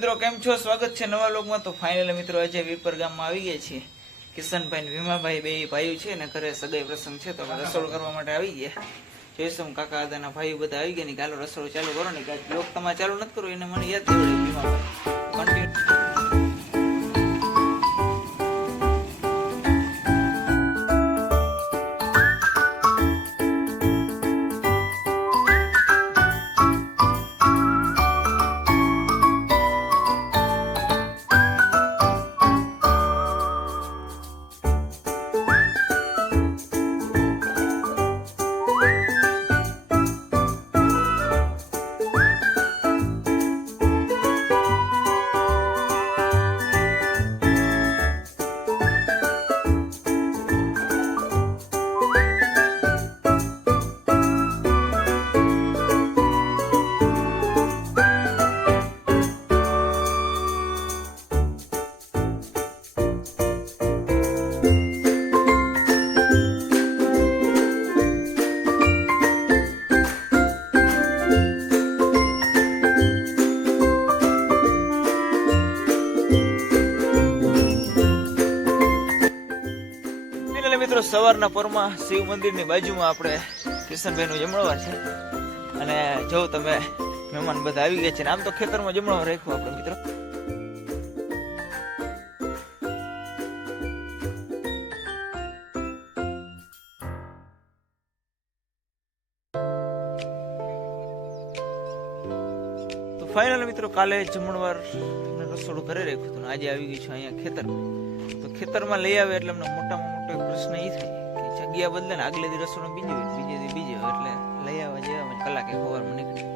મિત્રો કેમ છો? સ્વાગત છે નવા લોકમાં। તો ફાઇનલી મિત્રો આજે વીપર ગામમાં આવી ગયા છીએ। કિશનભાઈ ને ભીમાભાઈ બે ભાઈઓ છે ને ઘરે સગાઈ પ્રસંગ છે તો રસોડું કરવા માટે આવી ગયા। જોઈશું કાકા દાદાના ભાઈઓ બધા આવી ગયા ને કાલો રસોડું ચાલુ કરો ને કાંઈ લોક તમારે ચાલુ નથી કરવું એને મને યાદ દેવડે ભીમાભાઈ કન્ટિન્યુ। મિત્રો સવારના પરમાં શિવ મંદિરની બાજુમાં આપણે કિશનભાઈનું જમણવાર છે અને જો તમે મહેમાન બધા આવી ગયા છે ને આમ તો ખેતરમાં જમણવાર રાખ્યું આપણે મિત્રો। તો ફાઇનલ મિત્રો કાલે જમણવાર રસોડું ઘરે રાખ્યું હતું આજે આવી ગયું છે અહીંયા ખેતરમાં। તો ખેતરમાં લઈ આવે એટલે અમને મોટામાં મોટો પ્રશ્ન એ થાય કે જગ્યા બદલે ને આગલે દી રસોડું બીજી એટલે લઈ આવવા જેવા કલાકે સવારમાં નીકળી।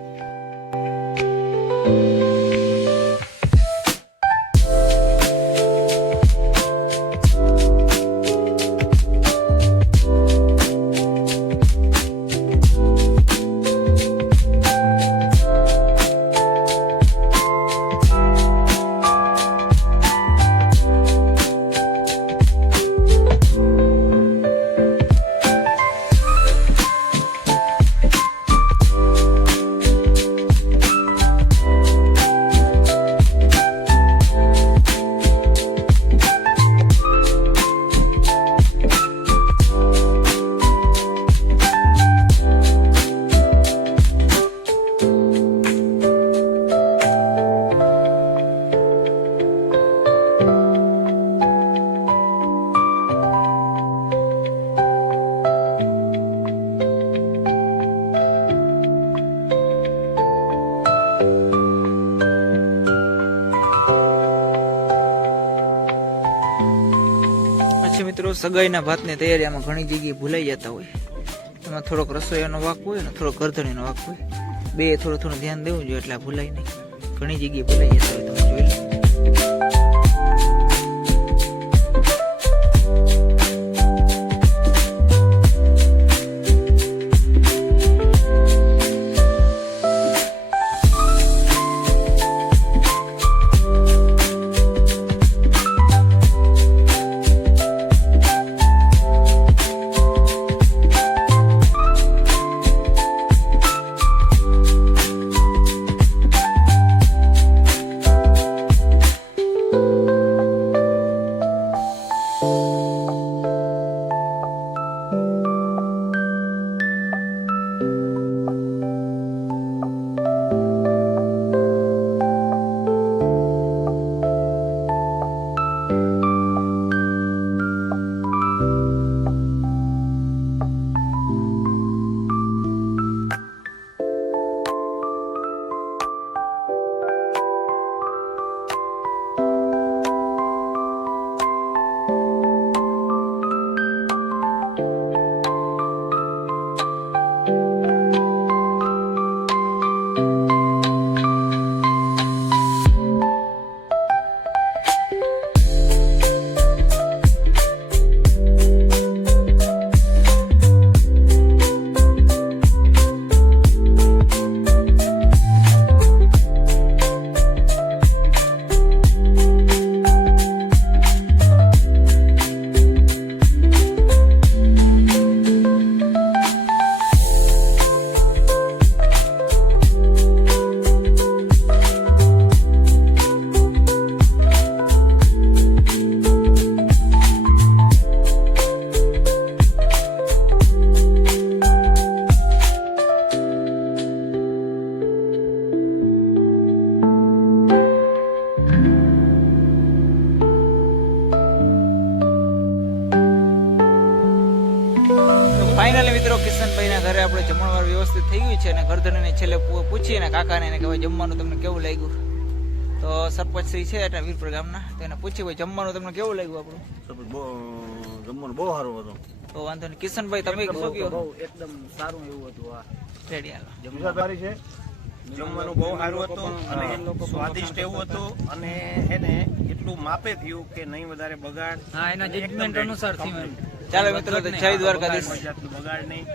મિત્રો સગાઈના ભાતની તૈયારીમાં ઘણી જગ્યાએ ભૂલાઈ જતા હોય, એમાં થોડોક રસોઈયાનો વાક હોય ને થોડોક ગરદણીનો વાક હોય, બે થોડું ધ્યાન દેવું જોઈએ એટલે ભૂલાય નહીં। ઘણી જગ્યાએ ભૂલાઈ જતા હોય તમે જોઈ લો। ફાઇનલી મિત્રો કિશનભાઈના ઘરે આપણે જમણવાર વ્યવસ્થિત થઈ ગયું છે અને ઘરધણીને છેલ્લે પૂછીએ ને કાકાને એને કે ભાઈ જમવાનું તમને કેવું લાગ્યું. તો સરપંચ શ્રી છે એટલે વીરપુર ગામના, તો એને પૂછ્યું ભાઈ જમવાનું તમને કેવું લાગ્યું આપણું. જમવાનું બહુ સારું હતું. તો વાંધો નહીં કિશનભાઈ તમે શું કહો. એકદમ સારું એવું હતું. આ રેડી હાલો. જમવાનું છે. જમવાનું બહુ સારું હતું અને સ્વાદિષ્ટ એવું હતું અને એને એટલું માપે થયું કે નહીં વધારે બગાડ. હા, એના જજમેન્ટ અનુસાર થયું. ચાલો મિત્રો, તો જય દ્વારકાધીશ. બગાડ નહીં.